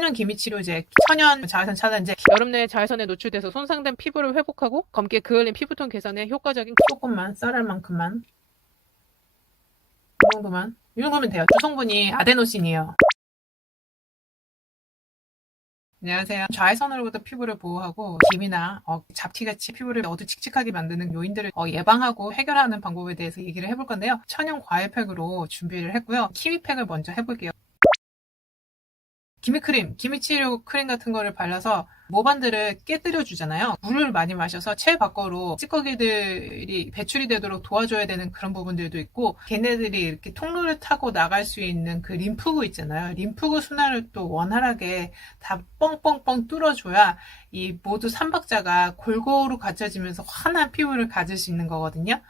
천연 기미 치료제, 천연 자외선 차단제, 여름 내에 자외선에 노출돼서 손상된 피부를 회복하고 검게 그을린 피부톤 개선에 효과적인 조금만 쌀알 만큼만 이 정도면 돼요. 주성분이 아데노신이에요. 안녕하세요. 자외선으로부터 피부를 보호하고 기미나 잡티같이 피부를 어두칙칙하게 만드는 요인들을 예방하고 해결하는 방법에 대해서 얘기를 해볼 건데요. 천연 과일팩으로 준비를 했고요. 키위팩을 먼저 해볼게요. 기미크림, 기미치료 크림 같은 거를 발라서 모반들을 깨뜨려 주잖아요. 물을 많이 마셔서 체외 밖으로 찌꺼기들이 배출이 되도록 도와줘야 되는 그런 부분들도 있고, 걔네들이 이렇게 통로를 타고 나갈 수 있는 그 림프구 있잖아요. 림프구 순환을 또 원활하게 다 뻥뻥뻥 뚫어줘야 이 모두 삼박자가 골고루 갖춰지면서 환한 피부를 가질 수 있는 거거든요.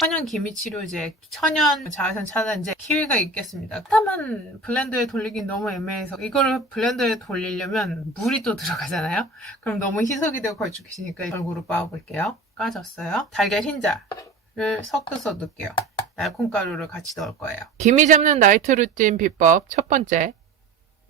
천연 기미 치료제, 천연 자외선 차단제, 키위가 있겠습니다. 다만 블렌더에 돌리긴 너무 애매해서 이거를 블렌더에 돌리려면 물이 또 들어가잖아요. 그럼 너무 희석이 되고 걸쭉해지니까 얼굴로 빻아볼게요. 까졌어요. 달걀 흰자를 섞어서 넣을게요. 날콩가루를 같이 넣을 거예요. 기미 잡는 나이트 루틴 비법 첫 번째.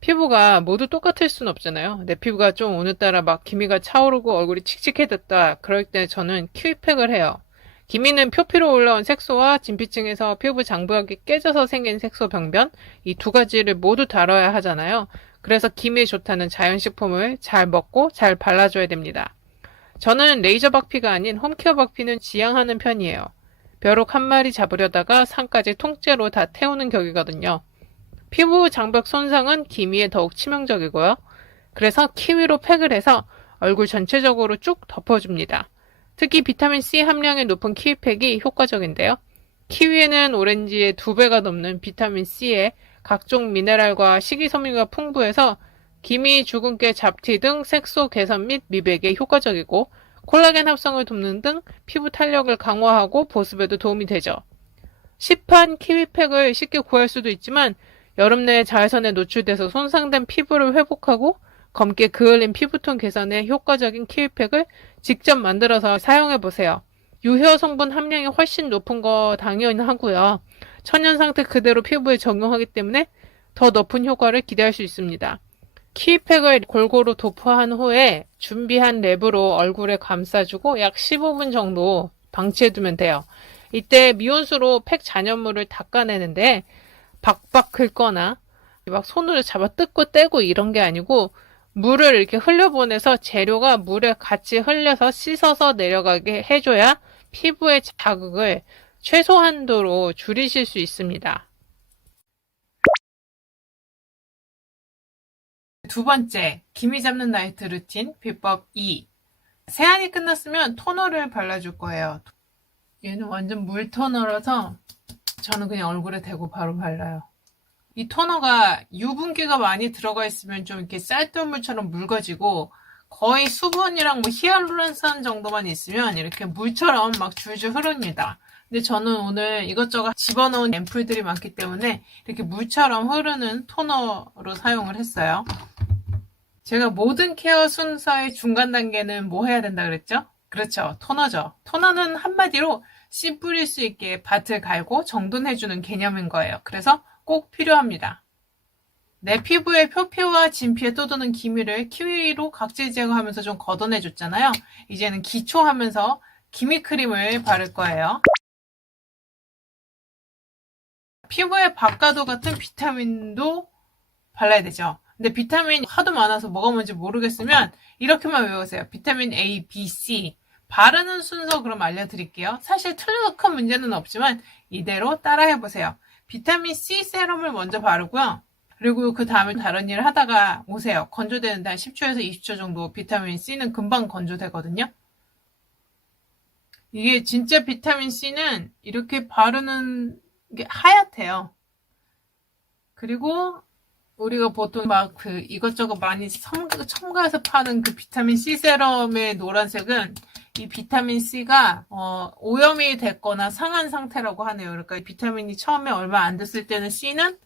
피부가 모두 똑같을 순 없잖아요. 내 피부가 좀 오늘따라 막 기미가 차오르고 얼굴이 칙칙해졌다. 그럴 때 저는 키위팩을 해요. 기미는 표피로 올라온 색소와 진피층에서 피부 장부각이 깨져서 생긴 색소 병변, 이 두 가지를 모두 다뤄야 하잖아요. 그래서 기미에 좋다는 자연식품을 잘 먹고 잘 발라줘야 됩니다. 저는 레이저 박피가 아닌 홈케어 박피는 지양하는 편이에요. 벼룩 한 마리 잡으려다가 산까지 통째로 다 태우는 격이거든요. 피부 장벽 손상은 기미에 더욱 치명적이고요. 그래서 키위로 팩을 해서 얼굴 전체적으로 쭉 덮어줍니다. 특히 비타민C 함량이 높은 키위팩이 효과적인데요. 키위에는 오렌지의 2배가 넘는 비타민C에 각종 미네랄과 식이섬유가 풍부해서 기미, 주근깨, 잡티 등 색소 개선 및 미백에 효과적이고 콜라겐 합성을 돕는 등 피부 탄력을 강화하고 보습에도 도움이 되죠. 시판 키위팩을 쉽게 구할 수도 있지만 여름 내에 자외선에 노출돼서 손상된 피부를 회복하고 검게 그을린 피부톤 개선에 효과적인 키위팩을 직접 만들어서 사용해보세요. 유효 성분 함량이 훨씬 높은 거 당연하고요. 천연 상태 그대로 피부에 적용하기 때문에 더 높은 효과를 기대할 수 있습니다. 키위팩을 골고루 도포한 후에 준비한 랩으로 얼굴에 감싸주고 약 15분 정도 방치해두면 돼요. 이때 미온수로 팩 잔여물을 닦아내는데 박박 긁거나 막 손으로 잡아 뜯고 떼고 이런 게 아니고 물을 이렇게 흘려보내서 재료가 물에 같이 흘려서 씻어서 내려가게 해줘야 피부의 자극을 최소한도로 줄이실 수 있습니다. 두 번째, 기미 잡는 나이트 루틴 비법 2. 세안이 끝났으면 토너를 발라줄 거예요. 얘는 완전 물 토너라서 저는 그냥 얼굴에 대고 바로 발라요. 이 토너가 유분기가 많이 들어가 있으면 좀 이렇게 쌀뜨물처럼 묽어지고 거의 수분이랑 뭐 히알루론산 정도만 있으면 이렇게 물처럼 막 줄줄 흐릅니다. 근데 저는 오늘 이것저것 집어넣은 앰플들이 많기 때문에 이렇게 물처럼 흐르는 토너로 사용을 했어요. 제가 모든 케어 순서의 중간 단계는 뭐 해야 된다 그랬죠? 그렇죠. 토너죠. 토너는 한마디로 씨 뿌릴 수 있게 밭을 갈고 정돈해주는 개념인 거예요. 그래서 꼭 필요합니다. 내 피부의 표피와 진피에 떠도는 기미를 키위로 각질 제거하면서 좀 걷어내줬잖아요. 이제는 기초하면서 기미 크림을 바를 거예요. 피부에 박가도 같은 비타민도 발라야 되죠. 근데 비타민 하도 많아서 뭐가 뭔지 모르겠으면 이렇게만 외우세요. 비타민 A, B, C. 바르는 순서 그럼 알려드릴게요. 사실 틀려서 큰 문제는 없지만 이대로 따라해보세요. 비타민 C 세럼을 먼저 바르고요. 그리고 그 다음에 다른 일을 하다가 오세요. 건조되는데 한 10초에서 20초 정도 비타민 C는 금방 건조되거든요. 이게 진짜 비타민 C는 이렇게 바르는 게 하얗대요. 그리고 우리가 보통 막 그 이것저것 많이 첨가해서 파는 그 비타민 C 세럼의 노란색은 이 비타민 C가 오염이 됐거나 상한 상태라고 하네요. 그러니까 비타민이 처음에 얼마 안 됐을 때는 C는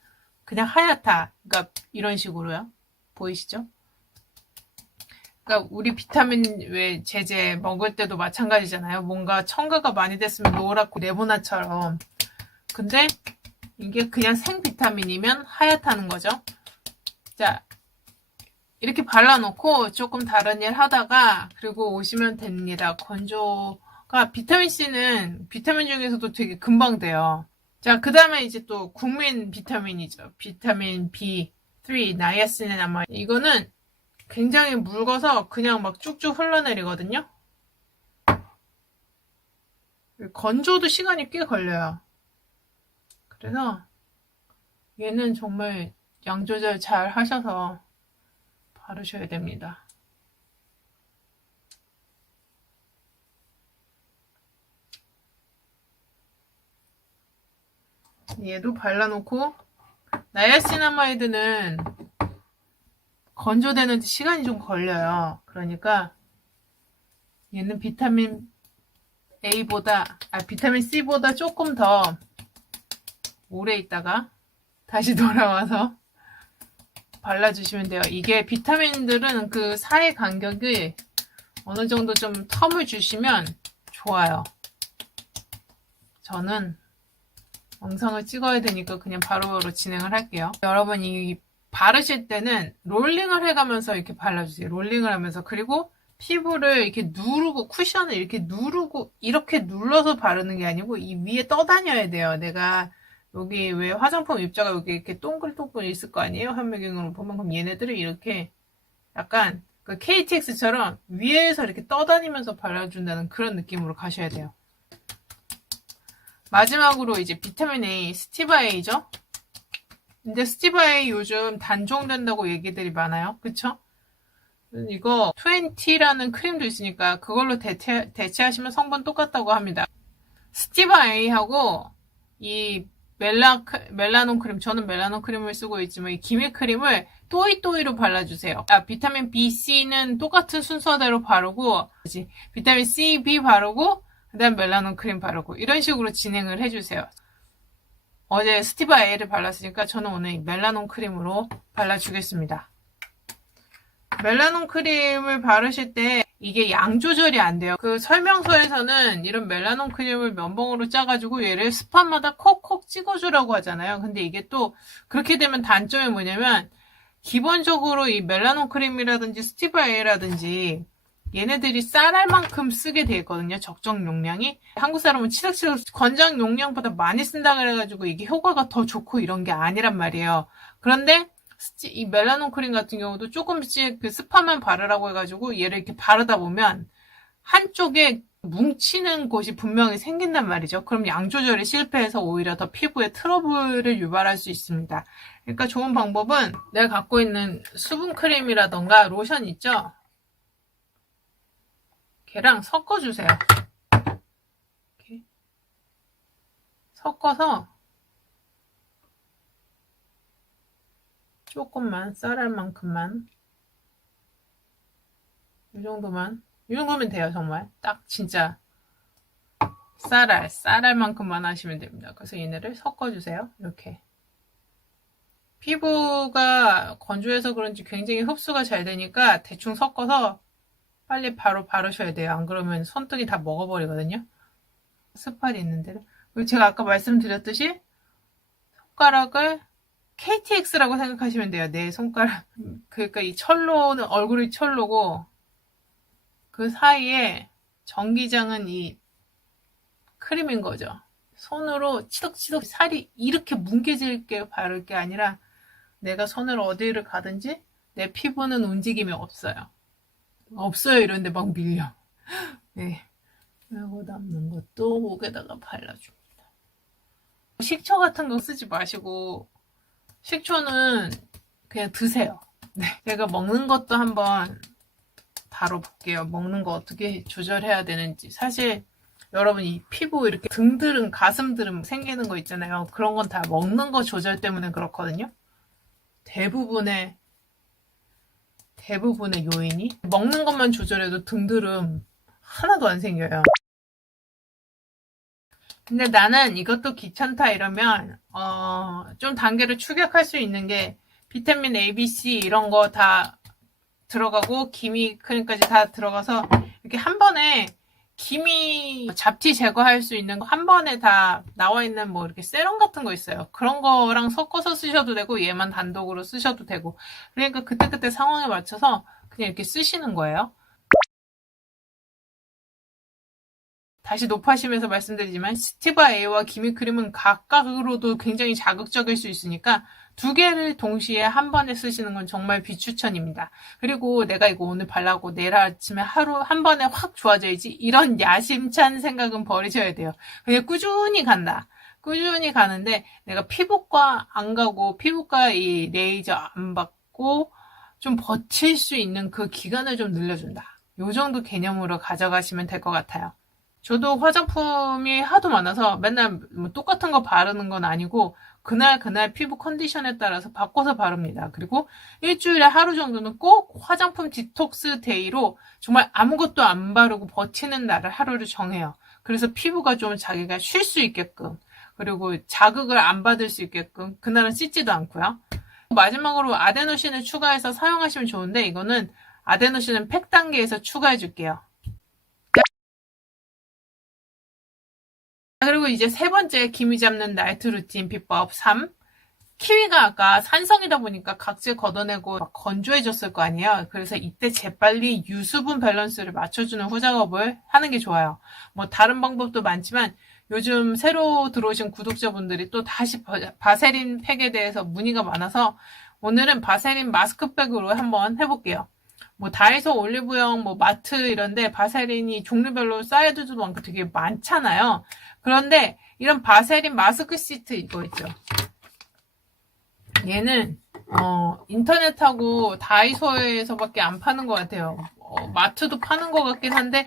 그냥 하얗다. 그러니까 이런 식으로요. 보이시죠? 그러니까 우리 비타민 왜 제제 먹을 때도 마찬가지잖아요. 뭔가 첨가가 많이 됐으면 노랗고 네모나처럼. 근데 이게 그냥 생 비타민이면 하얗다는 거죠. 자, 이렇게 발라놓고 조금 다른 일 하다가 그리고 오시면 됩니다. 건조가 비타민C는 비타민 중에서도 되게 금방 돼요. 자, 그 다음에 이제 또 국민 비타민이죠. 비타민 B3, 나이아신아마이드. 이거는 굉장히 묽어서 그냥 막 쭉쭉 흘러내리거든요. 건조도 시간이 꽤 걸려요. 그래서 얘는 정말 양 조절 잘 하셔서 바르셔야 됩니다. 얘도 발라놓고 나이아신아마이드는 건조되는 시간이 좀 걸려요. 그러니까 얘는 비타민 C보다 조금 더 오래 있다가 다시 돌아와서 발라주시면 돼요. 이게 비타민들은 그 사이 간격이 어느 정도 좀 텀을 주시면 좋아요. 저는 영상을 찍어야 되니까 그냥 바로바로 진행을 할게요. 여러분이 바르실 때는 롤링을 해가면서 이렇게 발라주세요. 롤링을 하면서. 그리고 피부를 이렇게 누르고, 쿠션을 이렇게 누르고, 이렇게 눌러서 바르는 게 아니고 이 위에 떠다녀야 돼요. 내가 여기 왜 화장품 입자가 여기 이렇게 동글동글 있을 거 아니에요? 한미경으로 보면. 그럼 얘네들을 이렇게 약간 그 KTX처럼 위에서 이렇게 떠다니면서 발라준다는 그런 느낌으로 가셔야 돼요. 마지막으로 이제 비타민 A, 스티바 A죠? 근데 스티바 A 요즘 단종된다고 얘기들이 많아요. 그쵸? 이거 20라는 크림도 있으니까 그걸로 대체하시면 성분 똑같다고 합니다. 스티바 A하고 이 멜라논 크림, 저는 멜라논 크림을 쓰고 있지만 이 기미 크림을 또이또이로 발라주세요. 비타민 B, C는 똑같은 순서대로 바르고 비타민 C, B 바르고 그 다음 멜라논 크림 바르고 이런 식으로 진행을 해주세요. 어제 스티바 A를 발랐으니까 저는 오늘 멜라논 크림으로 발라주겠습니다. 멜라논 크림을 바르실 때 이게 양 조절이 안 돼요. 그 설명서에서는 이런 멜라논 크림을 면봉으로 짜가지고 얘를 스팟마다 콕콕 찍어주라고 하잖아요. 근데 이게 또 그렇게 되면 단점이 뭐냐면 기본적으로 이 멜라논 크림이라든지 스티바 A라든지 얘네들이 쌀알 만큼 쓰게 돼 있거든요. 적정 용량이. 한국 사람은 치덕치덕 권장 용량보다 많이 쓴다 그래가지고 이게 효과가 더 좋고 이런 게 아니란 말이에요. 그런데 이 멜라논 크림 같은 경우도 조금씩 그 스파만 바르라고 해가지고 얘를 이렇게 바르다 보면 한쪽에 뭉치는 곳이 분명히 생긴단 말이죠. 그럼 양 조절이 실패해서 오히려 더 피부에 트러블을 유발할 수 있습니다. 그러니까 좋은 방법은 내가 갖고 있는 수분 크림이라던가 로션 있죠? 걔랑 섞어주세요. 이렇게 섞어서 조금만, 쌀알 만큼만 이 정도면 돼요. 정말 딱 진짜 쌀알 만큼만 하시면 됩니다. 그래서 얘네를 섞어주세요. 이렇게 피부가 건조해서 그런지 굉장히 흡수가 잘 되니까 대충 섞어서 빨리 바로 바르셔야 돼요. 안 그러면 손등이 다 먹어버리거든요. 스팟이 있는 데를. 그리고 제가 아까 말씀드렸듯이 손가락을 KTX라고 생각하시면 돼요. 내 손가락. 그러니까 이 철로는 얼굴이 철로고 그 사이에 전기장은 이 크림인 거죠. 손으로 치덕치덕 살이 이렇게 뭉개질게 바를 게 아니라 내가 손을 어디를 가든지 내 피부는 움직임이 없어요. 이런데 막 밀려. 네. 그리고 남는 것도 목에다가 발라줍니다. 식초 같은 거 쓰지 마시고 식초는 그냥 드세요. 네. 제가 먹는 것도 한번 다뤄볼게요. 먹는 거 어떻게 조절해야 되는지. 사실 여러분 이 피부 이렇게 등드름, 가슴드름 생기는 거 있잖아요. 그런 건 다 먹는 거 조절 때문에 그렇거든요. 대부분의 요인이 먹는 것만 조절해도 등드름 하나도 안 생겨요. 근데 나는 이것도 귀찮다 이러면 좀 단계를 축약할 수 있는 게 비타민 A, B, C 이런 거 다 들어가고 기미 크림까지 다 들어가서 이렇게 한 번에 기미 잡티 제거할 수 있는 거 한 번에 다 나와 있는 뭐 이렇게 세럼 같은 거 있어요. 그런 거랑 섞어서 쓰셔도 되고 얘만 단독으로 쓰셔도 되고 그러니까 그때그때 상황에 맞춰서 그냥 이렇게 쓰시는 거예요. 다시 높아시면서 말씀드리지만 스티바 A와 기미 크림은 각각으로도 굉장히 자극적일 수 있으니까 두 개를 동시에 한 번에 쓰시는 건 정말 비추천입니다. 그리고 내가 이거 오늘 발라고 내일 아침에 하루 한 번에 확 좋아져야지 이런 야심찬 생각은 버리셔야 돼요. 그냥 꾸준히 간다. 꾸준히 가는데 내가 피부과 안 가고 피부과 이 레이저 안 받고 좀 버틸 수 있는 그 기간을 좀 늘려준다. 요 정도 개념으로 가져가시면 될 것 같아요. 저도 화장품이 하도 많아서 맨날 뭐 똑같은 거 바르는 건 아니고 그날 피부 컨디션에 따라서 바꿔서 바릅니다. 그리고 일주일에 하루 정도는 꼭 화장품 디톡스 데이로 정말 아무것도 안 바르고 버티는 날을 하루를 정해요. 그래서 피부가 좀 자기가 쉴 수 있게끔 그리고 자극을 안 받을 수 있게끔 그날은 씻지도 않고요. 마지막으로 아데노신을 추가해서 사용하시면 좋은데 이거는 아데노신은 팩 단계에서 추가해 줄게요. 그리고 이제 세 번째 기미 잡는 나이트 루틴 비법 3. 키위가 아까 산성이다 보니까 각질 걷어내고 막 건조해졌을 거 아니에요. 그래서 이때 재빨리 유수분 밸런스를 맞춰주는 후작업을 하는 게 좋아요. 뭐 다른 방법도 많지만 요즘 새로 들어오신 구독자분들이 또 다시 바세린 팩에 대해서 문의가 많아서 오늘은 바세린 마스크팩으로 한번 해볼게요. 뭐 다이소 올리브영 뭐 마트 이런데 바세린이 종류별로 사이즈도 많고 되게 많잖아요. 그런데 이런 바세린 마스크 시트 이거 있죠. 얘는 인터넷하고 다이소에서밖에 안 파는 것 같아요. 마트도 파는 것 같긴 한데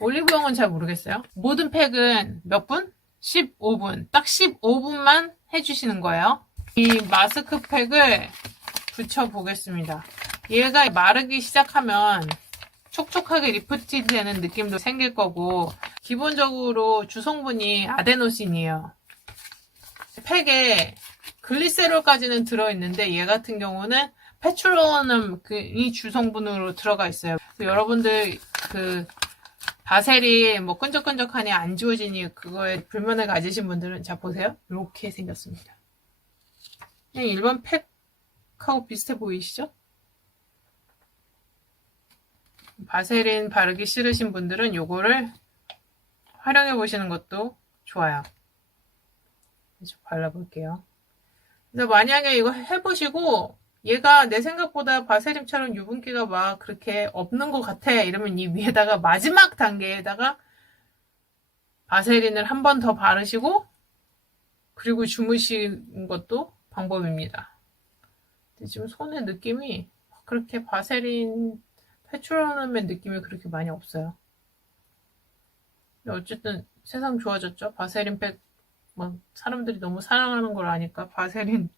올리브영은 잘 모르겠어요. 모든 팩은 몇 분? 15분. 딱 15분만 해주시는 거예요. 이 마스크팩을 붙여보겠습니다. 얘가 마르기 시작하면 촉촉하게 리프팅 되는 느낌도 생길 거고 기본적으로 주성분이 아데노신이에요. 팩에 글리세롤까지는 들어있는데 얘 같은 경우는 페트로넘이 주성분으로 들어가 있어요. 여러분들 그 바셀이 뭐 끈적끈적하니 안 지워지니 그거에 불만을 가지신 분들은 자 보세요. 이렇게 생겼습니다. 그냥 일반 팩하고 비슷해 보이시죠? 바세린 바르기 싫으신 분들은 요거를 활용해 보시는 것도 좋아요. 이제 발라볼게요. 근데 만약에 이거 해보시고 얘가 내 생각보다 바세린처럼 유분기가 막 그렇게 없는 것 같아 이러면 이 위에다가 마지막 단계에다가 바세린을 한 번 더 바르시고 그리고 주무시는 것도 방법입니다. 근데 지금 손의 느낌이 그렇게 바세린 페트로넘의 느낌이 그렇게 많이 없어요. 어쨌든 세상 좋아졌죠. 바세린 팩 막 사람들이 너무 사랑하는 걸 아니까 바세린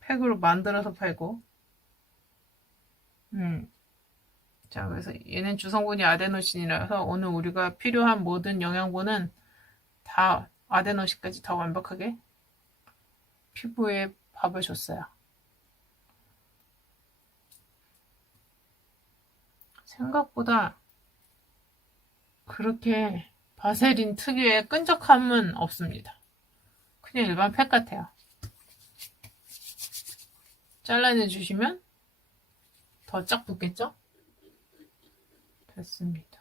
팩으로 만들어서 팔고. 자, 그래서 얘는 주성분이 아데노신이라서 오늘 우리가 필요한 모든 영양분은 다 아데노신까지 다 완벽하게 피부에 밥을 줬어요. 생각보다 그렇게 바세린 특유의 끈적함은 없습니다. 그냥 일반 팩 같아요. 잘라내주시면 더 쫙 붙겠죠? 됐습니다.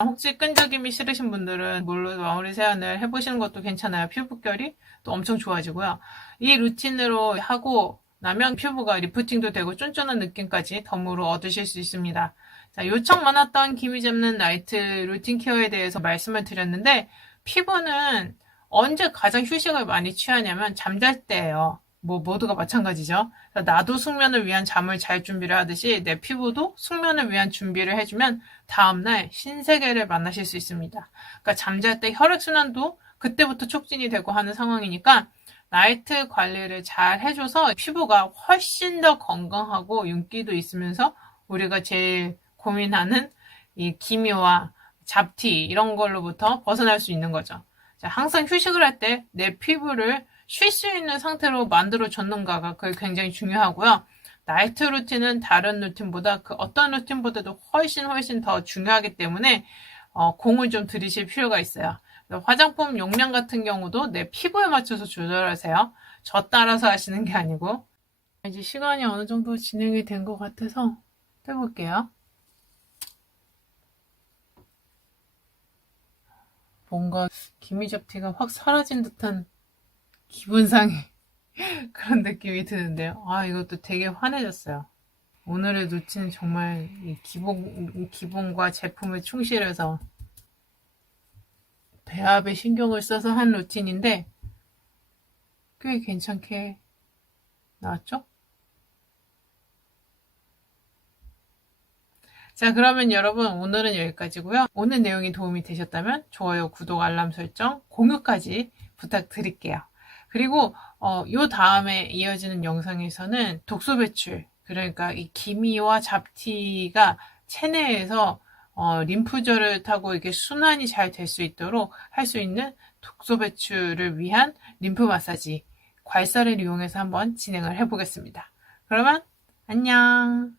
혹시 끈적임이 싫으신 분들은 물로 마무리 세안을 해보시는 것도 괜찮아요. 피부결이 또 엄청 좋아지고요. 이 루틴으로 하고 나면 피부가 리프팅도 되고 쫀쫀한 느낌까지 덤으로 얻으실 수 있습니다. 자, 요청 많았던 기미 잡는 나이트 루틴 케어에 대해서 말씀을 드렸는데 피부는 언제 가장 휴식을 많이 취하냐면 잠잘 때예요. 뭐 모두가 마찬가지죠. 나도 숙면을 위한 잠을 잘 준비를 하듯이 내 피부도 숙면을 위한 준비를 해주면 다음날 신세계를 만나실 수 있습니다. 그러니까 잠잘 때 혈액순환도 그때부터 촉진이 되고 하는 상황이니까 나이트 관리를 잘 해줘서 피부가 훨씬 더 건강하고 윤기도 있으면서 우리가 제일 고민하는 이 기미와 잡티 이런 걸로부터 벗어날 수 있는 거죠. 자, 항상 휴식을 할 때 내 피부를 쉴 수 있는 상태로 만들어 줬는가가 그게 굉장히 중요하고요. 나이트 루틴은 다른 루틴보다 그 어떤 루틴보다도 훨씬 더 중요하기 때문에 공을 좀 들이실 필요가 있어요. 화장품 용량 같은 경우도 내 피부에 맞춰서 조절하세요. 저 따라서 하시는 게 아니고. 이제 시간이 어느 정도 진행이 된 것 같아서 해볼게요. 뭔가 기미잡티가 확 사라진 듯한 기분상의 그런 느낌이 드는데요. 아, 이것도 되게 환해졌어요. 오늘의 루틴은 정말 기본과 제품에 충실해서 배합에 신경을 써서 한 루틴인데 꽤 괜찮게 나왔죠? 자, 그러면 여러분 오늘은 여기까지고요. 오늘 내용이 도움이 되셨다면 좋아요, 구독, 알람 설정, 공유까지 부탁드릴게요. 그리고 요 다음에 이어지는 영상에서는 독소 배출, 그러니까 이 기미와 잡티가 체내에서 림프절을 타고 이게 순환이 잘 될 수 있도록 할 수 있는 독소 배출을 위한 림프 마사지, 괄사를 이용해서 한번 진행을 해보겠습니다. 그러면 안녕.